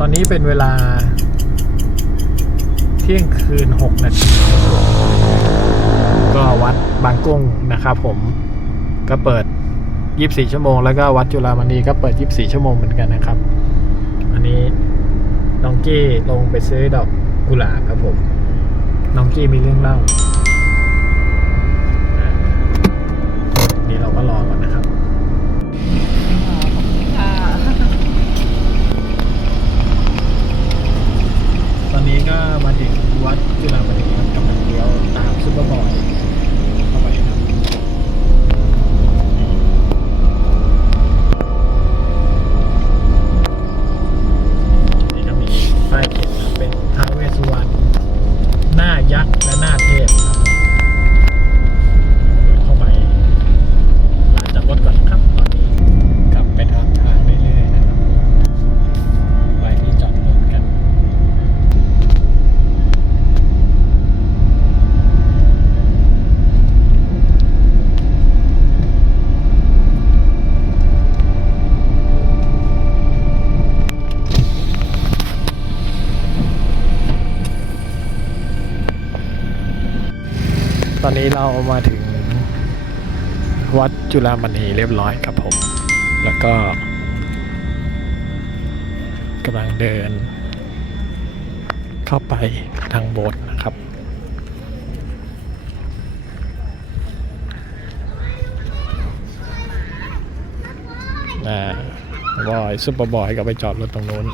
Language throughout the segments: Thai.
ตอนนี้เป็นเวลา เที่ยงคืน 6 นาที ก็วัดบางกุ้งนะครับผมก็เปิด 24 ชั่วโมง แล้วก็วัดจุฬามณีก็เปิด 24 ชั่วโมงเหมือนกันนะครับ อันนี้น้องกี้ลงไปซื้อดอกกุหลาบครับผม น้องกี้มีเรื่องเล่า อนนี้เรามาถึงวัดจุฬามณีเรียบร้อยครับผม แล้วก็กำลังเดิน เข้าไปทางโบสถ์นะครับ อ่าบอยซุปเปอร์บอยก็ไปจอดรถตรงนู้น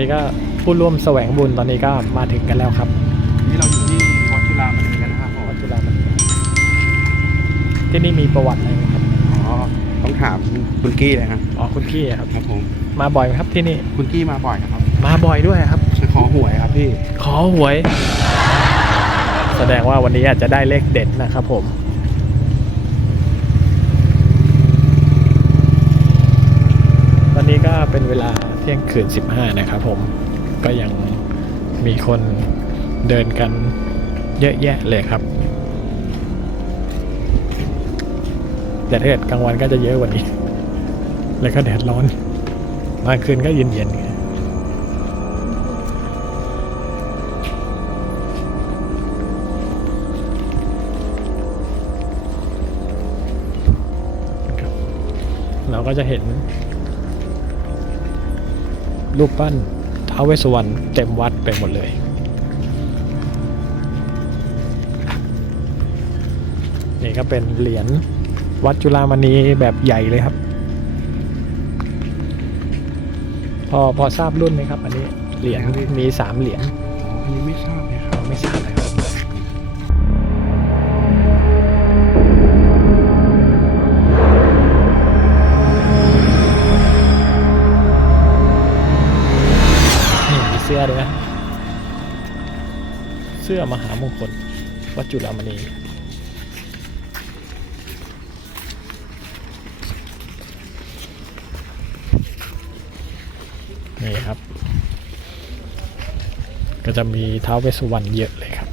นนี้ก็ผู้ร่วมแสวงบุญตอนนี้ก็มาถึงกันแล้วครับ นี่เราอยู่ที่วัดจุฬามณีกันนะครับผมวัดจุฬามณีที่นี่มีประวัติอะไรไหมครับอ๋อต้องถามคุณกี้เลยครับอ๋อคุณพี่ครับครับผมมาบ่อยไหมครับที่นี่คุณกี้มาบ่อยนะครับ มาบ่อยด้วยครับจะขอหวยครับพี่ขอหวย แสดงว่าวันนี้อาจจะได้เลขเด็ดนะครับผม ตอนนี้ก็ เป็นเวลาเที่ยงคืน 15 นะครับผมก็ยังมีคนเดินกันเยอะแยะเลยครับ แต่ถ้าเกิดกลางวันก็จะเยอะกว่านี้ แล้วก็แดดร้อนกลางคืนก็เย็นๆเราก็จะเห็น รูปปั้นท้าวเวสสุวรรณเต็มวัดไปหมดเลย นี่ก็เป็นเหรียญวัดจุฬามณีแบบใหญ่เลยครับ พอพอทราบรุ่นไหมครับ อันนี้เหรียญมีสามเหรียญ อันนี้ไม่ทราบเลยครับเราไม่ทราบ สื้อมหามงคลวัดจุฬามณีนี่ครับ ก็จะมีท้าวเวสสุวรรณเยอะเลยครับ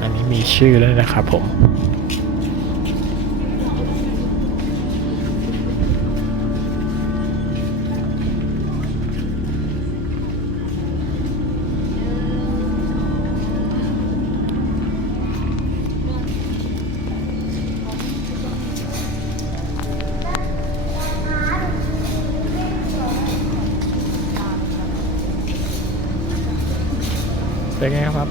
อันนี้มีชื่อแล้วนะครับผม ไงครับ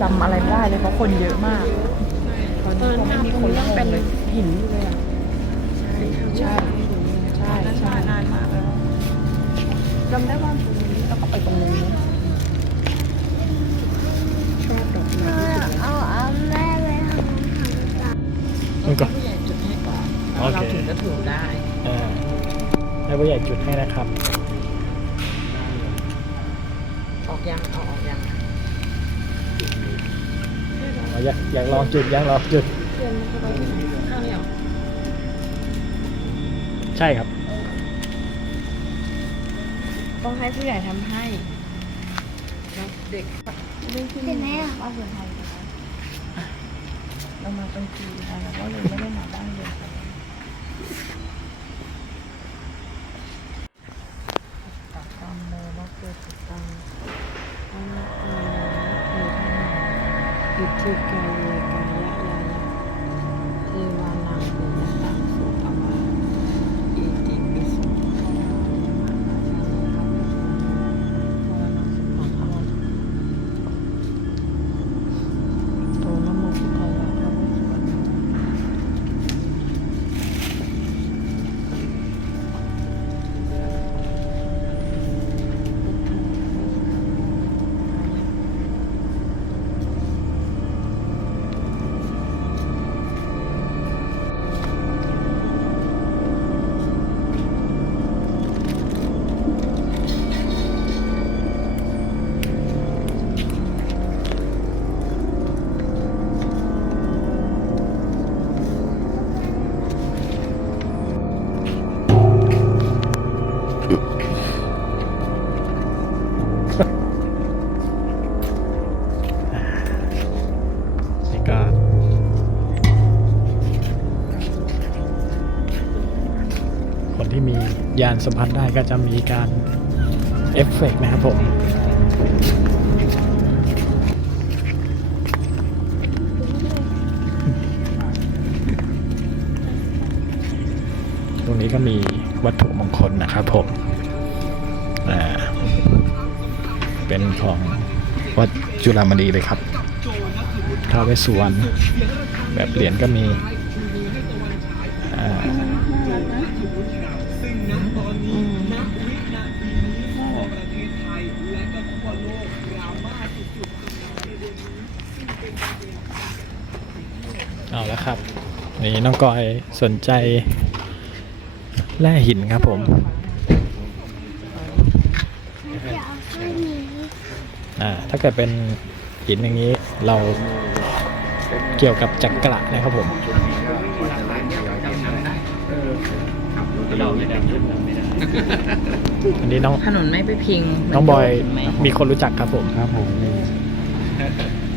จำอะไรไม่ได้เลยเพราะคนเยอะมากตอนนี้ไม่มีคนยังเป็นหินอยู่เลยอะใช่ใช่ใช่นานมากแล้วจำได้ว่าตรงนี้แล้วก็ไปตรงนู้นชอบดอกไม้เอาเอาแม่ไปทำทำตามันก็ผู้ใหญ่จุดให้ก่อนเราถึงจะถูกได้อ่าให้ผู้ใหญ่จุดให้นะครับ ออกยังเอาออกยัง อ๋ออยากอยากลองจุดอยากลองจุดเรียนมันจะไปที่ไหนข้างนี้เหรอใช่ครับ ต้องให้ผู้ใหญ่ทำให้แล้วเด็กเรื่องที่เห็นไหมอะบ้านเรือนไทยนะคะเรามาเป็นปีแล้วเราก็เลยไม่ได้มาบ้านเรือนไท อิทธิ มียานสัมผัสได้ก็จะมีการเอฟเฟกต์นะครับผมตรงนี้ก็มีวัตถุมงคลนะครับผมเป็นของวัดจุฬามณีเลยครับท้าวเวสสุวรรณแบบเหรียญก็มี เอาแล้วครับ นี่น้องกอยสนใจแร่หินครับผมจะเอาข้างนี้อ่าถ้าเกิดเป็นหินอย่างนี้เราเกี่ยวกับจักระนะครับผมอันนี้น้องถนนไม่ไปพิงน้องบอยไหมมีคนรู้จักครับผมครับผม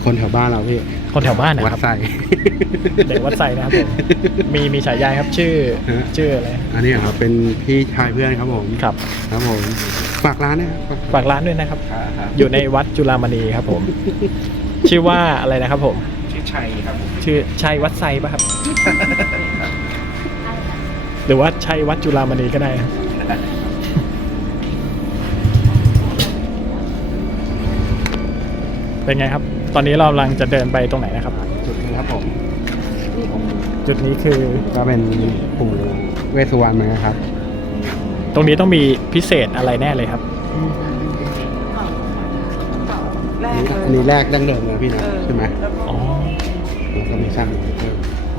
คนแถวบ้านเราพี่คนแถวบ้านนะวัดครับ ไส่เด็กวัดไซนะครับผม มีมีฉายาครับชื่อฮะ ชื่ออะไรอันนี้ครับเป็นพี่ชายเพื่อนครับผมครับ ครับผมฝากร้านเนี่ยฝากร้านด้วยนะครับอยู่ในวัดจุฬามณีครับผม ชื่อว่าอะไรนะครับผม ชื่อชัยครับผมชื่อชัยวัดไซปะครับ หรือว่าชัยวัดจุฬามณีก็ได้ครับเป็นไงครับ ตอนนี้เรากำลังจะเดินไปตรงไหนนะครับ จุดนี้ครับผมจุดนี้คือก็เป็นปู่เวสสุวรรณเหมือนกันครับ ตรงนี้ต้องมีพิเศษอะไรแน่เลยครับ แรกเลยอันนี้แรกดั้งเดิมเลยพี่นะเออใช่ไหมแล้วก็อ๋อ แล้วก็มีช่าง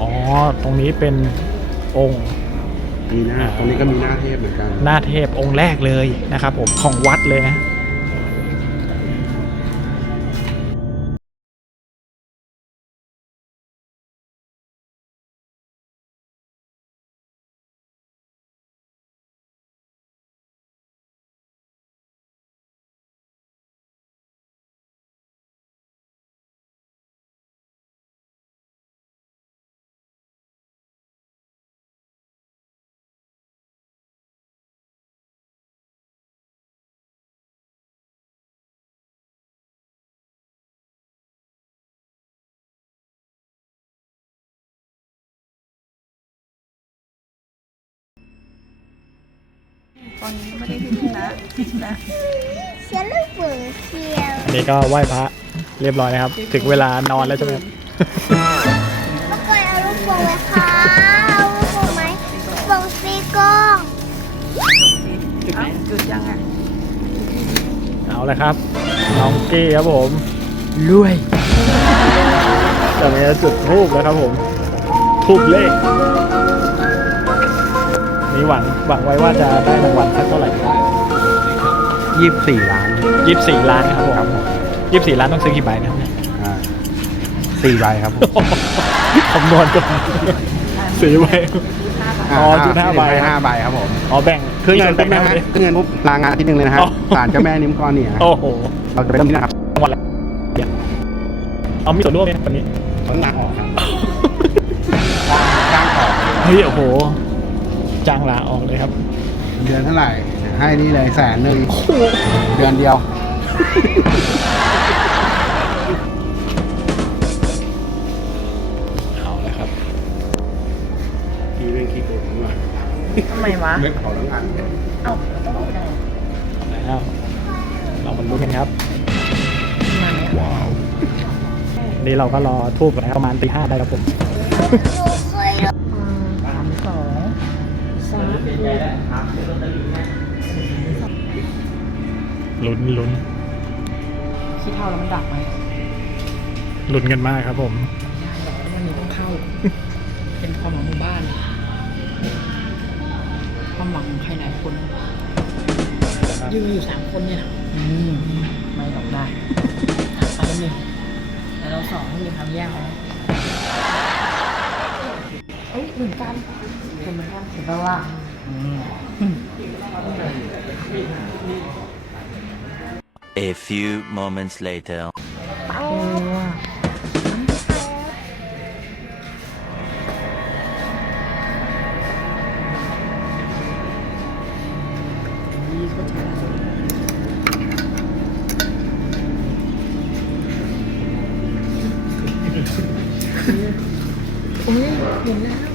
อ๋อ ตรงนี้เป็นองค์ มีหน้าตอนนี้ก็มีหน้าเทพเหมือนกัน หน้าเทพองค์แรกเลยนะครับผมของวัดเลยนะ ตอนนี้ไม่ได้ที่นะนะเชียร์ลูกเปิดเชียวอันนี้ก็ไหว้พระเรียบร้อยนะครับ ถึงเวลานอนแล้วใช่ไหมครับก็เคยเอาลูกโป่งไหมคะเอาลูกโป่งไหมลูกโป่งตีกล้องจุดยังอะเอาเลยครับ น้องกี้ครับผมรวยตอนนี้จุดทูบแล้วครับผมทูบเลข นี่หวังหวังไว้ว่าจะได้รางวัลสักเท่าไหร่ยี่สิบสี่ล้านยี่สิบสี่ล้านครับผมครับผมยี่สิบสี่ล้านต้องซื้อกี่ใบนะครับเนี่ยอ่าสี่ใบครับผมคำนวณก่อนสี่ใบ อ๋อจุดห้าใบ ห้าใบครับผมอ๋อแบ่งคือเงินแบ่ปุ๊งบให้นะหมดฮะเลยคือเงินปุ๊บลางานอาที่หนึ่งเลยนะฮะอ๋อศาลเจ้าแม่นิ้มก้อนเนี่ยโอ้โหเราจะไปเริ่มที่นะครับรางวัลแล้วเอามีส่วนร่วมไหมวันนี้ต้องลาออกครับจ้างออกเฮ้ยโอ้โห จ้างลาออกเลยครับ เดือนเท่าไหร่ ให้นี่เลยแสนหนึ่งเดือนเดียว เอาเลยครับพี่เป็นขี้โกงมากทำไมวะเรื่องเขาทั้งอันเอ้าต้องบอกได้แล้วเรามาลุ้นกันครับ ว้าวนี่เราก็รอทูบแล้วประมาณตีห้าได้ครับผม สามลุ้นลุ้นคิดเท่าแล้วมันดับไหมลุ้นกันมากครับผมวันนี้ต้องเข้า เป็นความหวังของหมู่บ้าน ความหวังของใครหลายคนยืนอยู่สามคนเนี่ยนะอืมไม่หรอกได้อะไปหนึ่งแล้วเราสองไม่มีทางแยกเขาเอ้ยเหมือนกันเป็นเหมือนกันเห็นปะว่าอืม A few moments later. เออว่ะนี่ก็ใช้ได้โอ้ยเห็นแล้ว